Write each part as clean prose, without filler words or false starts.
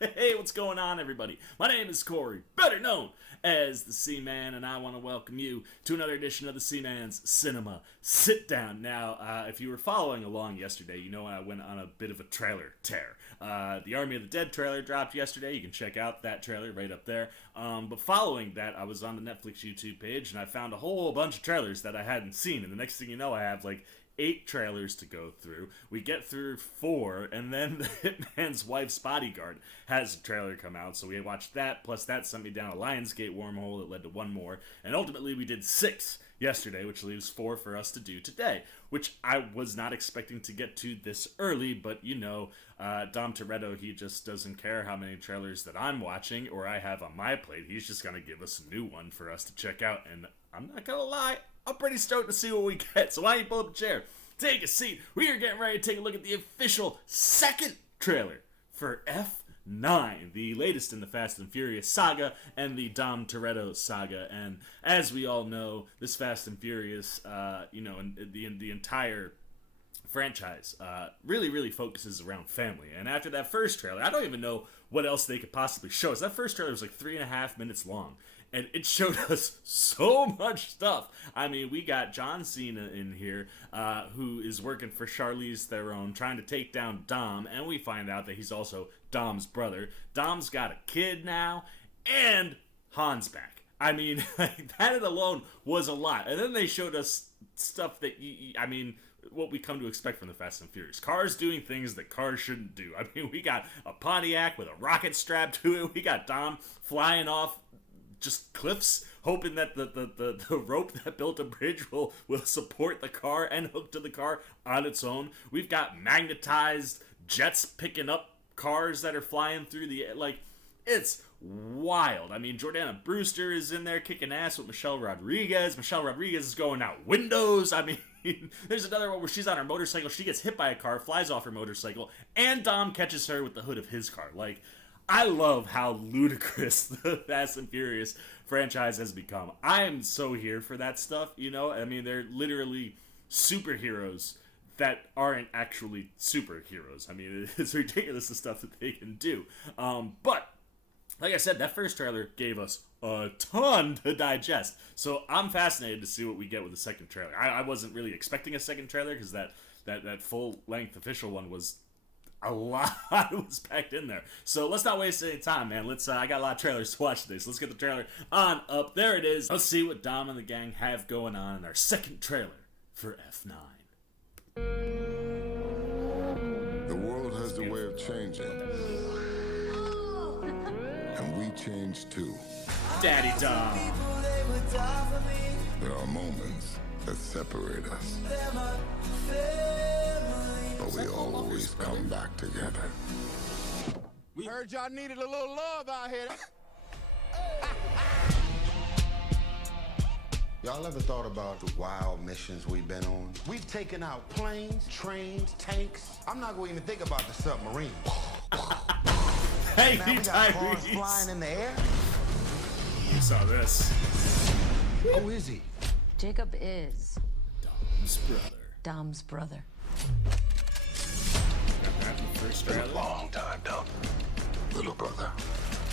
Hey, what's going on, everybody? My name is Corey, better known as the Seaman, and I want to welcome you to another edition of the Seaman's Cinema Sit Down. Now, if you were following along yesterday, you know I went on a bit of a trailer tear. The Army of the Dead trailer dropped yesterday. You can check out that trailer right up there. But following that, I was on the Netflix YouTube page, and I found a whole bunch of trailers that I hadn't seen. And the next thing you know, I have like 8 trailers to go through. We get through 4, and then the Hitman's Wife's Bodyguard has a trailer come out, so we watched that, plus that sent me down a Lionsgate wormhole that led to 1 more, and ultimately we did 6 yesterday, which leaves 4 for us to do today, which I was not expecting to get to this early, but you know, Dom Toretto, he just doesn't care how many trailers that I'm watching or I have on my plate. He's just gonna give us a new one for us to check out, and I'm not gonna lie, I'm pretty stoked to see what we get, so why don't you pull up a chair, take a seat. We are getting ready to take a look at the official second trailer for F9, the latest in the Fast and Furious saga and the Dom Toretto saga. And as we all know, this Fast and Furious, and the entire franchise really focuses around family. And after that first trailer, I don't even know what else they could possibly show us. That first trailer was like 3.5 minutes long, and it showed us so much stuff. I mean, we got John Cena in here, who is working for Charlize Theron, trying to take down Dom, and we find out that he's also Dom's brother. Dom's got a kid now, and Han's back. I mean, that alone was a lot. And then they showed us stuff that, what we come to expect from the Fast and Furious. Cars doing things that cars shouldn't do. I mean, we got a Pontiac with a rocket strapped to it. We got Dom flying off just cliffs, hoping that the rope that built a bridge will support the car and hook to the car on its own. We've got magnetized jets picking up cars that are flying through the air. Like, it's wild. I mean, Jordana Brewster is in there kicking ass with Michelle Rodriguez. Michelle Rodriguez is going out windows. I mean, there's another one where she's on her motorcycle. She gets hit by a car, flies off her motorcycle, and Dom catches her with the hood of his car. Like, I love how ludicrous the Fast and Furious franchise has become. I am so here for that stuff, you know? I mean, they're literally superheroes that aren't actually superheroes. I mean, it's ridiculous the stuff that they can do. But, like I said, that first trailer gave us a ton to digest. So I'm fascinated to see what we get with the second trailer. I wasn't really expecting a second trailer because that full-length official one was a lot was packed in there. So let's not waste any time, man. I got a lot of trailers to watch today, so let's get the trailer on up. There it is. Let's see what Dom and the gang have going on in our second trailer for F9. The world has a way of changing. And we change too. Daddy Dom. There are moments that separate us. But we always come back together. We heard y'all needed a little love out here. Y'all ever thought about the wild missions we've been on? We've taken out planes, trains, tanks. I'm not going to even think about the submarine. Hey, Now we you got cars Tyrese. flying in the air. You saw this. Who is he? Jacob is Dom's brother. Dom's brother. Got that in the first trailer. Long time, Dom. Little brother.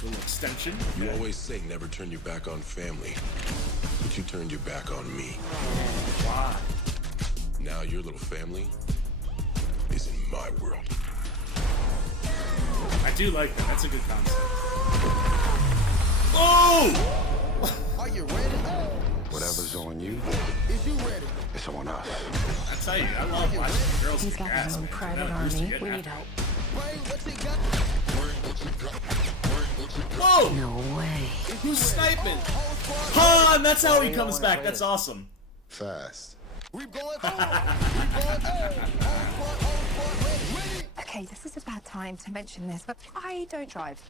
Little extension. You always say never turn your back on family, but you turned your back on me. Why? Now your little family is in my world. I do like that. That's a good concept. Oh! Are you ready? Whatever's on you, Is you ready? it's on us. I tell you, I love watching girls He's kick got ass. his own man. private Jordana Brewster army. getting We need after help. Bring what you got. it. Whoa! No way. Who's sniping? Han! That's how he comes back. That's awesome. Fast. We going through. We going through. Ready. Okay, this is a bad time to mention this, but I don't drive.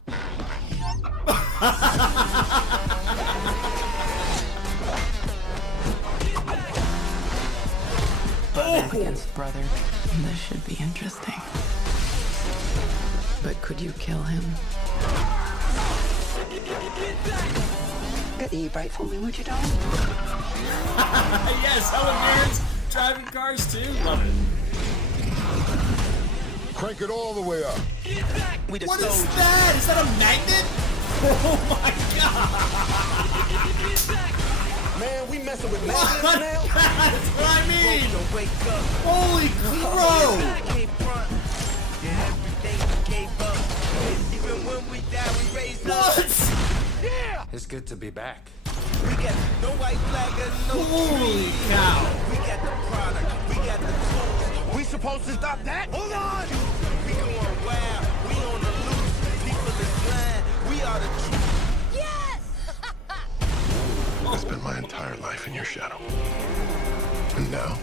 Oh! Against brother. This should be interesting. But could you kill him? Get the e-brake for me, would you, darling? Yes, Helen Mirren's driving cars too. Love it. Crank it all the way up. We the What is soldiers. that? Is that a magnet? Oh my god! Man, we messing with What? magnets now. That's what I mean! So wake up. Holy crow! Can't front. Yeah, everything we gave up. Even when we die, we raise up. What? Yeah. It's good to be back. We got no white flag and no Holy trees. cow! We got the product. We got the tools. We supposed to stop that? Hold on. We going wild. We on the loose. People is blind. We are the truth. I spent my entire life in your shadow. And now,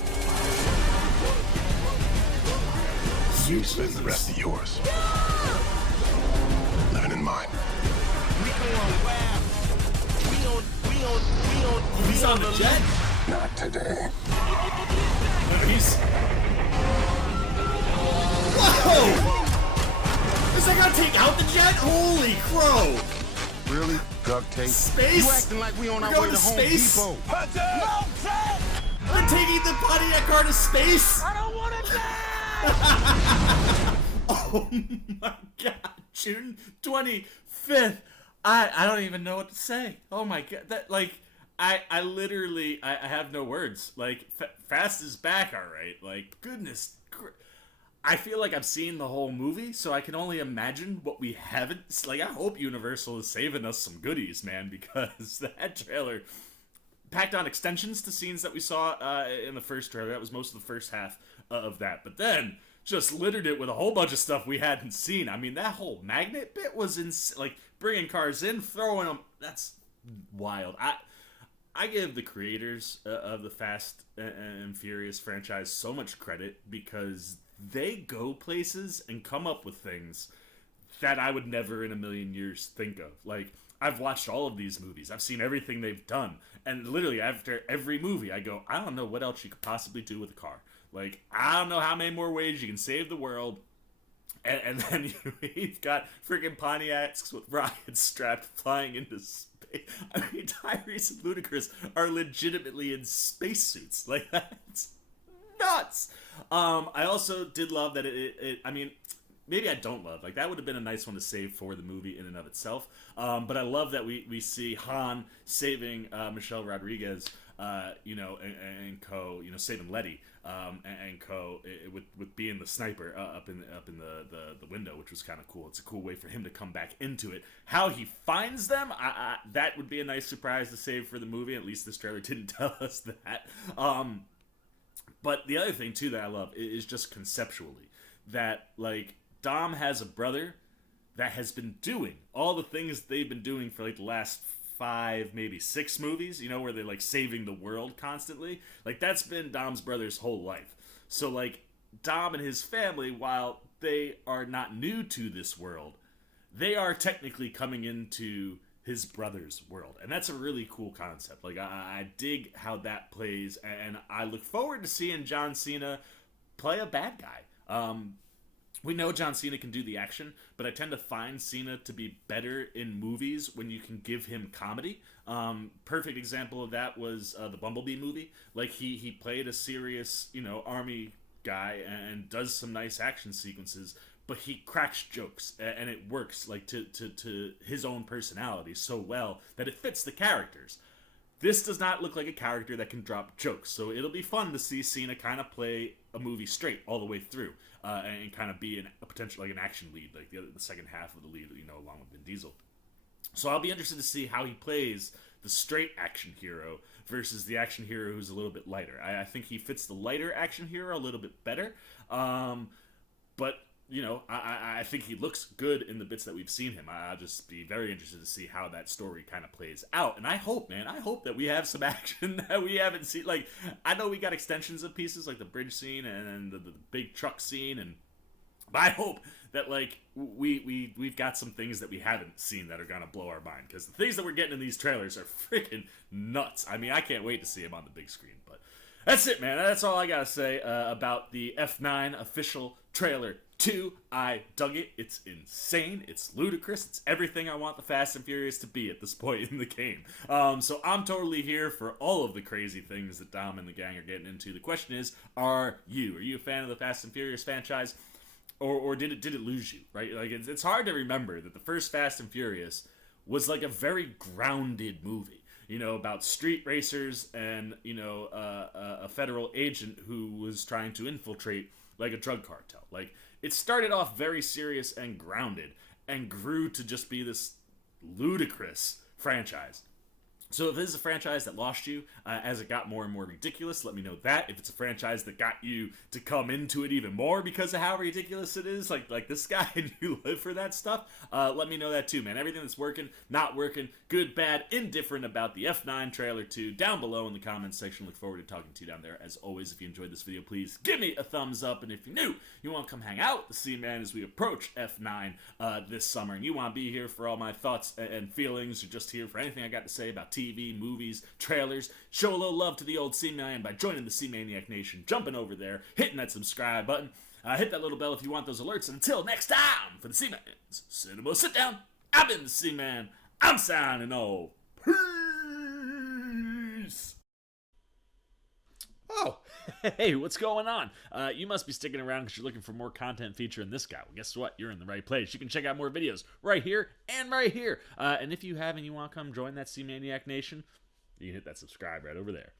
you spend the rest of yours living in mine. We going wild. He's on the jet? Not today. He's... Whoa! Is that gonna take out the jet? Holy crow! Really? Duct tape? Space? You acting like we on We're our going way to to Home space? Depot. We're taking the Pontiac car to space? I don't want to die. Oh my god, June 25th. I don't even know what to say. Oh my god, that like I literally I have no words. Like Fast is back, all right. Like goodness, I feel like I've seen the whole movie, so I can only imagine what we haven't. Like I hope Universal is saving us some goodies, man, because that trailer packed on extensions to scenes that we saw in the first trailer. That was most of the first half of that, but then just littered it with a whole bunch of stuff we hadn't seen. I mean, that whole magnet bit was like bringing cars in, throwing them. That's wild. I give the creators of the Fast and Furious franchise so much credit because they go places and come up with things that I would never in a million years think of. Like, I've watched all of these movies. I've seen everything they've done. And literally, after every movie, I go, I don't know what else you could possibly do with a car. Like, I don't know how many more ways you can save the world. And then you've got freaking Pontiacs with rockets strapped flying into space. I mean, Tyrese and Ludacris are legitimately in spacesuits. Like, that's nuts. I also did love that I mean, maybe I don't love. Like, that would have been a nice one to save for the movie in and of itself. But I love that we see Han saving Michelle Rodriguez, and co, saving Letty, and co, with being the sniper up in the window, which was kind of cool. It's a cool way for him to come back into it. How he finds them, that would be a nice surprise to save for the movie. At least this trailer didn't tell us that. But the other thing too that I love is just conceptually that, like, Dom has a brother that has been doing all the things they've been doing for like the last 5, maybe 6 movies, where they're like saving the world constantly. Like, that's been Dom's brother's whole life. So like, Dom and his family, while they are not new to this world, they are technically coming into his brother's world, and that's a really cool concept. Like, I dig how that plays, and I look forward to seeing John Cena play a bad guy. We know John Cena can do the action, but I tend to find Cena to be better in movies when you can give him comedy. Perfect example of that was the Bumblebee movie. Like, he played a serious, army guy and does some nice action sequences, but he cracks jokes, and it works like to his own personality so well that it fits the characters. This does not look like a character that can drop jokes, so it'll be fun to see Cena kind of play a movie straight all the way through, and kind of be a potential, like, an action lead, like the second half of the lead, along with Vin Diesel. So I'll be interested to see how he plays the straight action hero versus the action hero who's a little bit lighter. I think he fits the lighter action hero a little bit better, but I think he looks good in the bits that we've seen him. I'll just be very interested to see how that story kind of plays out. And I hope that we have some action that we haven't seen. Like, I know we got extensions of pieces, like the bridge scene and the big truck scene, but I hope that, like, we've got some things that we haven't seen that are gonna blow our mind, because the things that we're getting in these trailers are freaking nuts. I mean, I can't wait to see them on the big screen. But that's it, man. That's all I gotta say about the F9 official trailer 2. I dug it. It's insane. It's ludicrous. It's everything I want the Fast and Furious to be at this point in the game. So I'm totally here for all of the crazy things that Dom and the gang are getting into. The question is, are you a fan of the Fast and Furious franchise? or did it lose you, right? Like, it's hard to remember that the first Fast and Furious was like a very grounded movie, you know, about street racers and, you know, a federal agent who was trying to infiltrate like a drug cartel. Like, it started off very serious and grounded and grew to just be this ludicrous franchise. So if this is a franchise that lost you as it got more and more ridiculous, let me know that. If it's a franchise that got you to come into it even more because of how ridiculous it is, like this guy, and you live for that stuff, let me know that too, man. Everything that's working, not working, good, bad, indifferent about the F9 trailer 2, down below in the comments section. Look forward to talking to you down there. As always, if you enjoyed this video, please give me a thumbs up. And if you're new, you want to come hang out with the C-Man as we approach F9 this summer, and you want to be here for all my thoughts and feelings, or just here for anything I got to say about TV, movies, trailers, show a little love to the old C-Man by joining the C-Maniac Nation, jumping over there, hitting that subscribe button, hit that little bell if you want those alerts, and until next time, for the C-Man's Cinema Sit Down, I've been the C-Man, I'm signing off. Peace! Oh, hey, what's going on? You must be sticking around because you're looking for more content featuring this guy. Well, guess what? You're in the right place. You can check out more videos right here and right here. And if you have and you want to come join that C-Maniac Nation, you can hit that subscribe right over there.